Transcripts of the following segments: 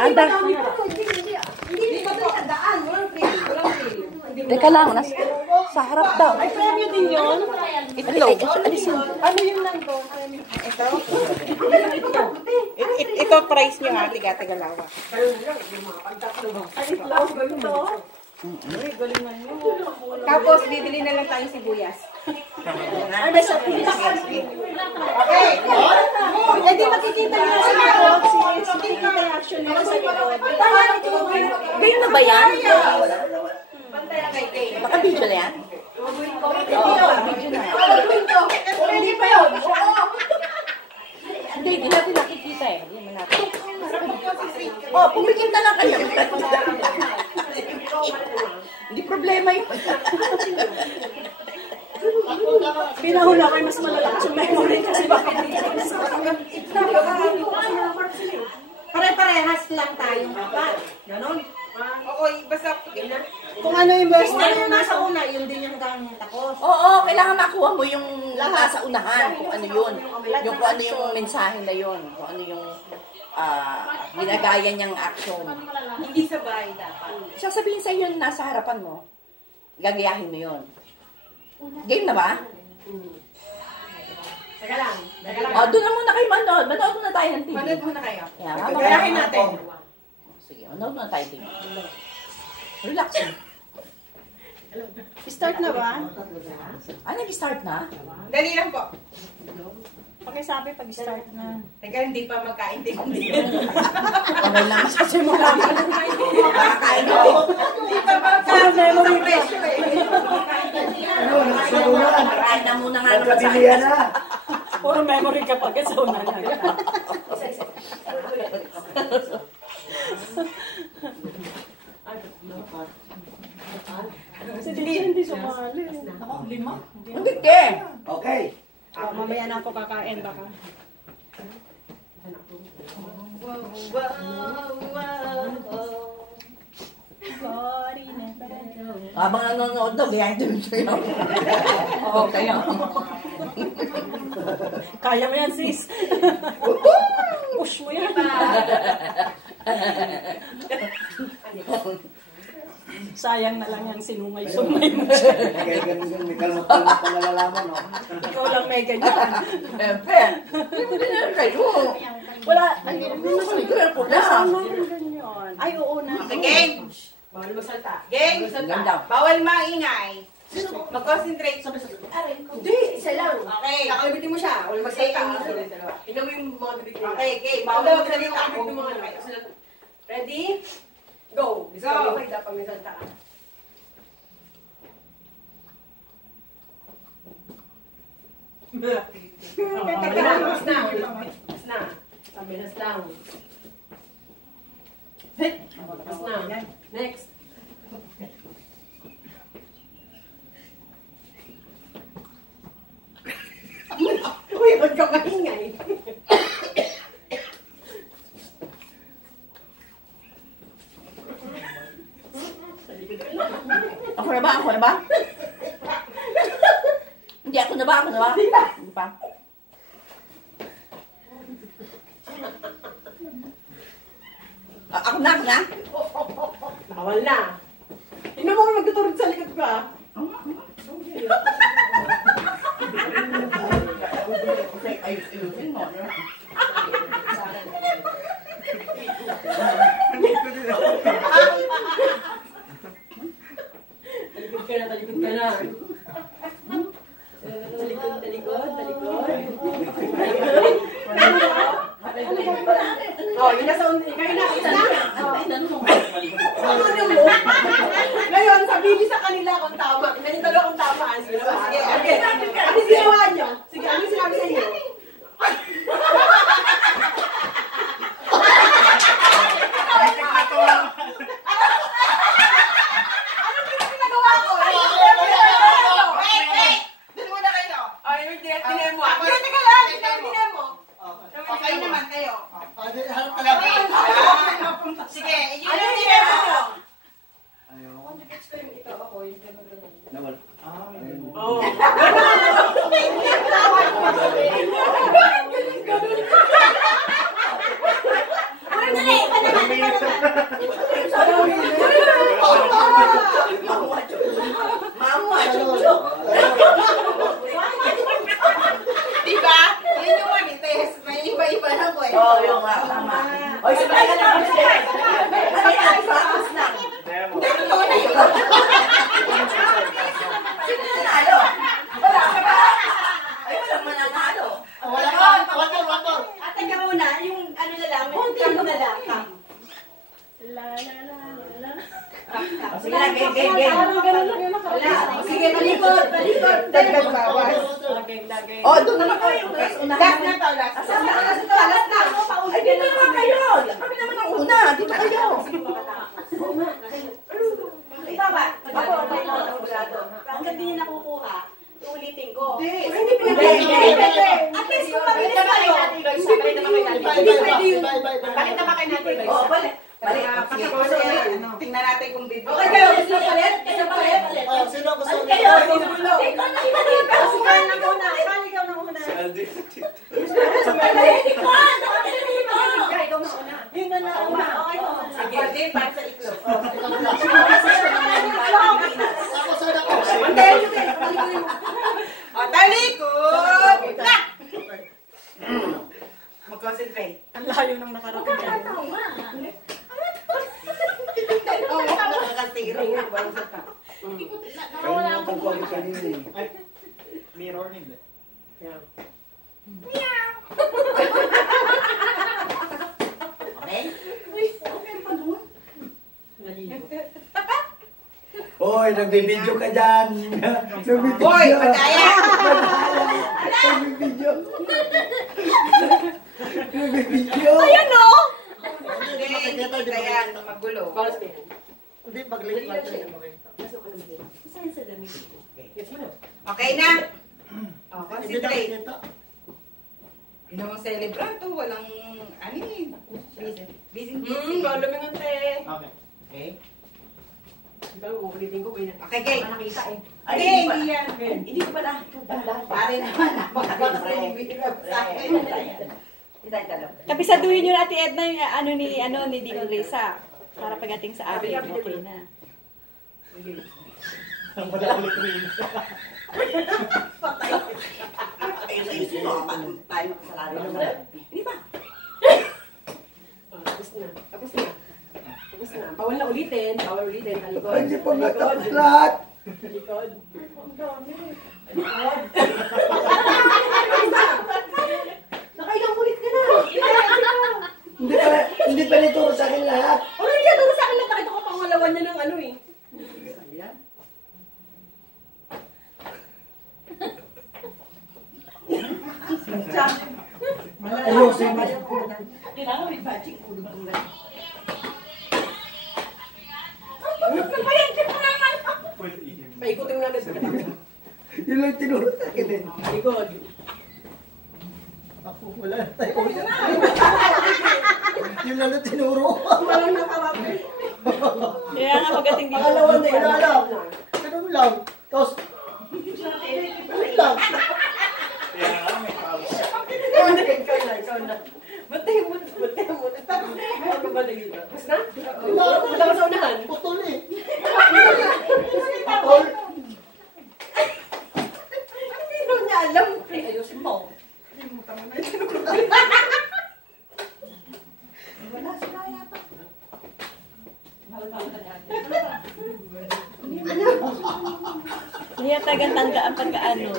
Anda. Hindi pa po daan. Walang free. Walang free. Teka lang, sa harap daw. Ay, premyo din yun? Itlog. Ano yung nandun? Ito? Ito price nyo ha, tiga-tigalawa. Ay, itlog. Ganito. Ay, galing na yun. Tapos, bibili na lang tayong sibuyas. Ay, may sapis. Okay. Eh, di makikita niyo sa likod. Si interaction nila sa likod. Game na ba yan? Okay. Naka-video na yan? Oo, naka-video na. Hindi pa yun. Hindi natin nakikita eh. Hindi naman natin. Oh, pumikita lang kayo. Hindi problema yun. Pinahula kayo mas malalakas yung memory kasi bakit dito. Pare-parehas lang tayong kapat. Ganon. Okay, basta Kung ano yung best kung ano yung nasa una, yun din yung gamit takos. Oo, kailangan makuha mo yung nasa unahan, kung ano yun. Yung kung ano yung mensahe na yun. Kung ano yung ginagaya niyang action. Hindi sabay dapat. Sasabihin sa iyo yung nasa harapan mo, gagayahin mo yun. Game na ba? Teka lang. Oh, doon na muna kayo manood. Manood muna tayo ng TV. Manood muna kayo. Yeah, Gayahin natin. Sige, manood muna tayo TV. Relax. Start na ba? Nag-start na? Dali lang po. Pakisabi pag start na. Teka, hindi pa magkaintindihan. Okay lang. Kasi mo lang. Makakain ko. Hindi pa magkaintindihan sa presyo eh. Kain na muna nga naman sa akin. Puro memory ka pag sa una na. Hindi sumali. Hindi ke. Okay. Mamaya na ako kakain baka. Habang nanonood daw, gayahin din sa'yo. Oo, kaya. Kaya mo yan, sis. Push mo yan. Sayang na lang yung sinungay-sungay mo siya. Kaya ganun may kalmat-kalmat na nalalaman, no? Ikaw lang may ganyan. Siyempre. Hindi na kayo. Wala. Ay, oo na. Game! Bawal magsalta. Game! Bawal maingay. Mag-concentrate. Hindi, isa lang. Okay. Nakalimutin mo siya. Wala magsalita. Tingnan mo yung mga bibig niya. Okay, game. Bawal magsalita. Ready? Go! Disqualify dapat may salta ka. Mas na. Mas na. Pamilas lang. Mas na. Next. Uy, huwag ka maingay. Ako na ba? Ako na ba? Hindi, ako na ba? Ako na ba? Hindi pa. Ako na, ako na? Bawal na. Tingnan mo kung magtuturod sa likod ko ah. Ayusin mo. Talikod ka na, talikod ka na. Talikod, talikod, talikod. Oh, yun na sa unin. Kayo na, isa na. Ngayon, sabihin sa kanila kung tama. Ganito lang kung tama. Sige, okay. Ano ginawa niyo? Sige, ano sinabi sa inyo? Sige, yun yung tingin mo. Conjugates ko yung ito ako, yung gano'n. Nawal. Oo. Dali, pa naman. Mama, chuchok. Diba? Yun yung manites. May iba-iba na po eh. Oo, yung nga, tama. Oy, sabay ka lang. Ano yan? Practice lang. Sino nanalo? Wala ka ba? Ay, walang mananalo. Ate ka muna, yung ano na lang, may kamo na lang. Sige na, game. Wala. Sige, talikod. Dagdag bawas. Oh, doon naman kayo. Last na to, last na. Alas na. Ay, dito naman kayo. Kami naman ang una. Dito kayo. Ito ba? Ako, may sigurado. Hanggang di niya nakukuha, ulitin ko. Hindi. At least kung mabilis kayo. Hindi pwede yun. Bakit naman kayo natin? Oh, balik. Balik. Tingnan natin kung bibig. Okay kayo, gusto palit? Gusto palit? Sino gusto Ay, niyo? kayo. Ikaw na kita. Ikaw na muna. Ikaw na muna. Yun na na. Okay ko. Sige, din para sa itlog. Ako saan ako? O, talikod! Na! Mag-concentrate. Ang layo ng nakarating. Oo, nakakasiro. Kayo naman pagkawin kanina eh. Mirror hindi. Okay? Hoy, nagbibideo ka dyan. Nagbibideo. Hoy, madaya! Nagbibideo. Nagbibideo. Hindi, kaya magulo. Hindi, mag-link lang kayo. Okay na? O, Hindi na concentrate. kita. Yung celebrant to, walang, ano eh, busy. Lumingon te. Okay. Okay? Ulitin ko. Okay, game. Nakita eh. Ay, Hindi yan. Hindi ko pa nakikita. Pare naman, napakabig sa akin. Kapisaduhin yun Ate Edna yung ni Dino Risa. Para pagdating sa akin, okay na. Ang madali rin. Patay sa isip mo. Tayo makasalanan naman. Hindi ba? Tapos na. Tapos na. Bawal na ulitin. Talikod. Hindi pa matapos lahat. Talikod. Nakailang ulit ka na. Hindi pa nituro sa akin lahat. Ano niya doon sa akin na nakita ko pangalawan niya ng ano eh. Ayusin mo. Kailangan may budget. Paikutin mo natin sa kanya. Yun lang tinuro sa akin eh. Talikod. Ako, wala na tayo. Yun lang na tinuro. Walang nakarapin. Kaya nga pagdating dito. Pangalawa na yun. Wala lang. Ganun lang. Tapos, wait lang. Kaya nga, may pause. Ikaw na. Batay mo. Tapos na. Ano ba dito? Tapos na? Wala ka sa unahan. Putol eh. Putol. Hindi niya alam. Ayusin mo. Hindi yata tandaan pagka ano.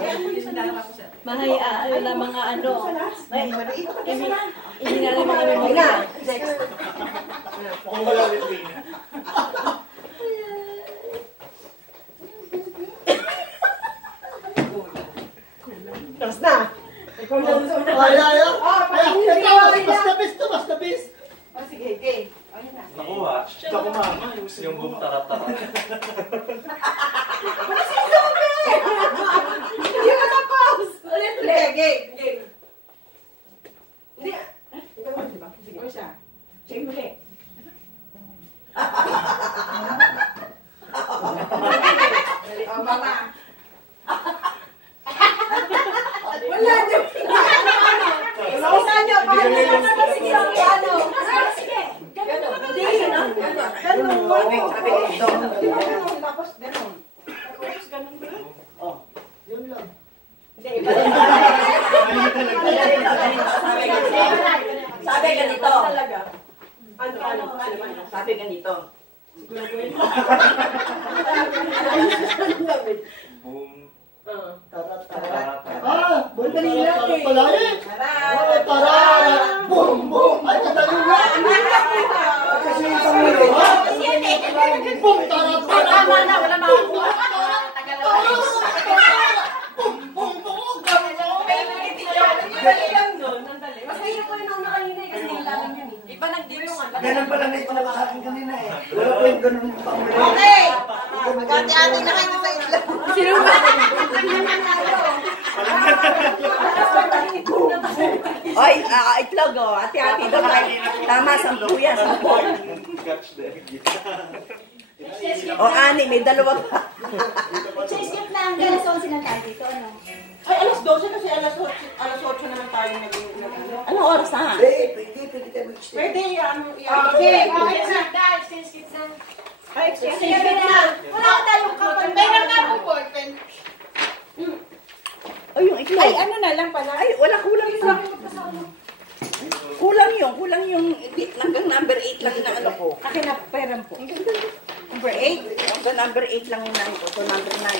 Mahaya na mga ano. Hindi na rin mga memorya. Next. Mukhang wala rin. Tapos na. Ikaw na sa unahan. Wala yun. Ay, Mas tapis to, mas tapis. O, sige, game. Ayun na. Naku ha. Ako mama. Yung boom tarat-tarat. Hindi mo tapos. Ulit. Game. Hindi. Ikaw mo, diba? Sige. O siya. Siya yung muli. O, mama. Wala niyo. Wala niyo. Paano? Sige, ano? Sige. Hindi. Tapos ganun. Tapos ganun ba? Yun lang. Sabi ganito. Ano? Sabi ganito. Boom. Buwan kanina. Pala eh. Tara! Boom! Boom! Ay, kadali na! Kasi isang ulo, ha? Boom! Tara! Tama na, wala na ako. Tagal na. Boom! Boom! Mas mahirap ko rin ako na kanina kasi nilaban yan eh. Iba nag-dino nga. Ganun pala na ito sa akin kanina eh. Wala ko yung ganun pang-ulit. Okay! Magkati-ati na kayo sa itlog. Sino ba? Oy, itlog oh. Ati-ati daw tayo. Tama, 10 yan. 10. Catch the egg. O, ani, may dalawa pa. Skip na ang alas 11 na tayo dito, ano? Ay, alas 12 kasi alas 8 naman tayo nag-ano. Anong oras na? Pwede tayo mag-stay. Pwede, Okay, okay na. Guys, skip na. Ay, excuse Sige me. na. Wala ka tayong kapal. Meron na akong ballpen. O, yung itlog. Ay, ano na lang pala. Ay, wala, kulang yun. Kulang yung, hanggang number 8 lang na ano ko. Akin na, peram po. Number 8? Hanggang number 8 lang na ko. So, number 9.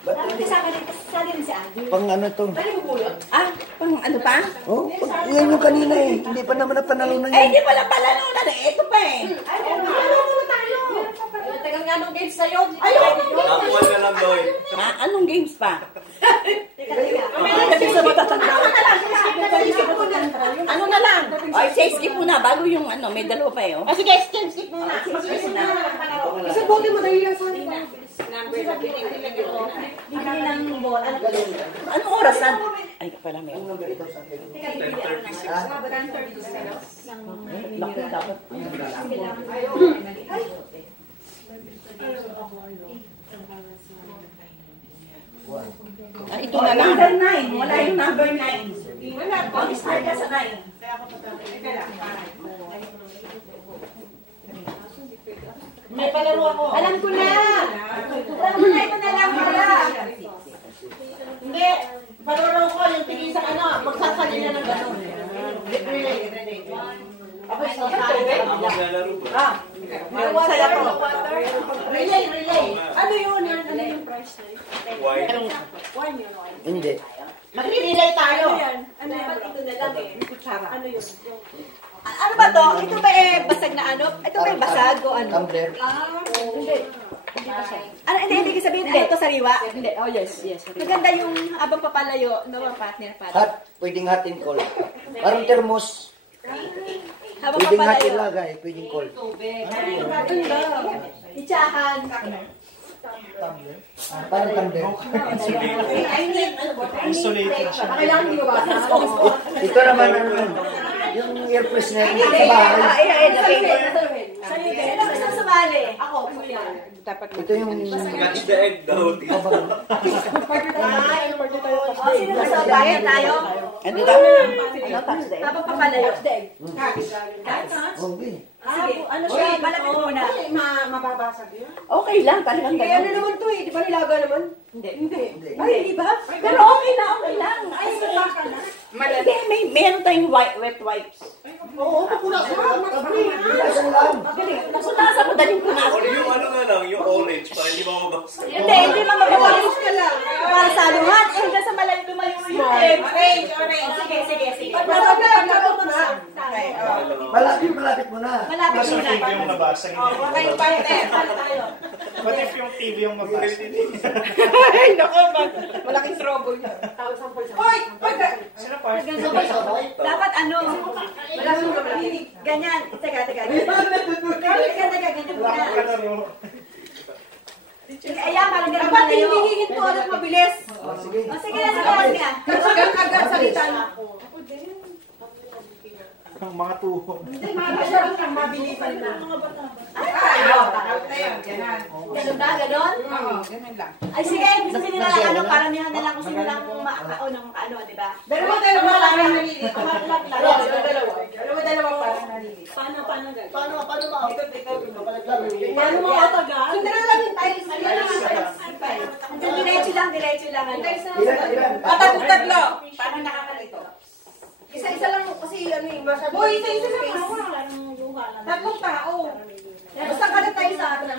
Dapat sa akin, kasali rin si Adi. Pang ano to? Ah, pang ano pa? Oh, yan yung kanina eh. Hindi pa naman napanalunan Eh, yan. di pala na. Ito pa eh. Tagal nga nung games sa'yo. Nakuha na lang, Doy. Ha? Anong games pa? Kasi sa matatanda. Ano na lang? Ay, skip mo na. Bago yung ano, may dalawa pa eh. Oh. Sige, skip na. Kasi bote mo dahil lang sa number na pinipilagyan ko. Bibili ng ball. Ano ba yun? Anong oras na? Ay, pala may. Laki dapat. Ah, ito na lang. Number 9. Wala yung number 9. Wala. Mag-start ka sa 9. May palaro ako. Alam ko na! Alam ko na, ito na lang pala. Hindi. Palaro ko yung tingin sa ano. Magsasali na ng gano'n. Relay. Ako sa tayo. Ako maglalaro ba? Saya ko. Relay. Ano yun? Ano yung price na yun? White. Hindi. Magre-relay tayo. Ano yun? Ito na lang eh. Ano yun? Ano ba to? Ito ba eh basag na ano? Ito ba yung basag o ano? Tumbler. Hindi. Ano, hindi ko sabihin, ano to sariwa? Hindi. Oh, yes. Maganda yung abang papalayo, partner. Hot. Pwedeng hot and cold. Parang thermos. Habang Pwedeng hot papalayo. ilagay. Pwedeng cold. Itsahan. Parang tumbler. Insulated siya. Kailangan hindi ba? Ito naman ano, yung air freshener sa bahay. Sino gusto sumali? Ako. Ito yung Catch the egg daw. Sino gusto? Bayan tayo? Ano daw? Ano touch day? Habang papalayo. okay. Sige, ano siya? Malapit muna. Mababasag yun. Okay lang, talagang Eh, ano ganun. naman to eh? Di ba nilaga naman? Hindi. Hindi. Ay, hindi ba? Pero okay lang. Ay, hindi, meron tayong wet wipes. Oo, pupunasan. Bilasan lang. Punasan mo, daling punasan. Yung ano nga lang, yung orange, para hindi mababasa. Hindi mamagawa. Para sa aluhan. Eh, hanggang sa malayo lumayo yun eh. Orange. Sige. Pag malapit na. Malapit mo na. Malapit Kasi yung muna. TV yung nabasa, hindi ko Kayo pa mabasa. What if yung TV yung mabasa? Ay, naku, malaking trouble yun. Hoy! Sino pa? Dapat ano? Ganyan. Teka. Ganyan muna. Ayan, parang ganun Dapat malayo. hihingin po ulit mabilis. Sige. O, sige na. Agad salita na ako. Ang mga tuhod. Masarap lang, mabilisan na. Ganun ba? Ganon? Ganun lang. Ay sige, sabihin nila lang ano, paramihan na lang kung sino lang ng ano, di ba? Dalawa parang nalilito. Dalawa parang nalilito. Paano ganun? Paano ba? Paano mga taga? Sundan lang yung tiles. Diretso lang. Ano. Tatlo. Paano nakakalito? Isa-isa lang kasi ano yung masyado. Uy, isa-isa lang. Wala nang luha lang. Tatlong tao. Basta kada tayo sa atin ang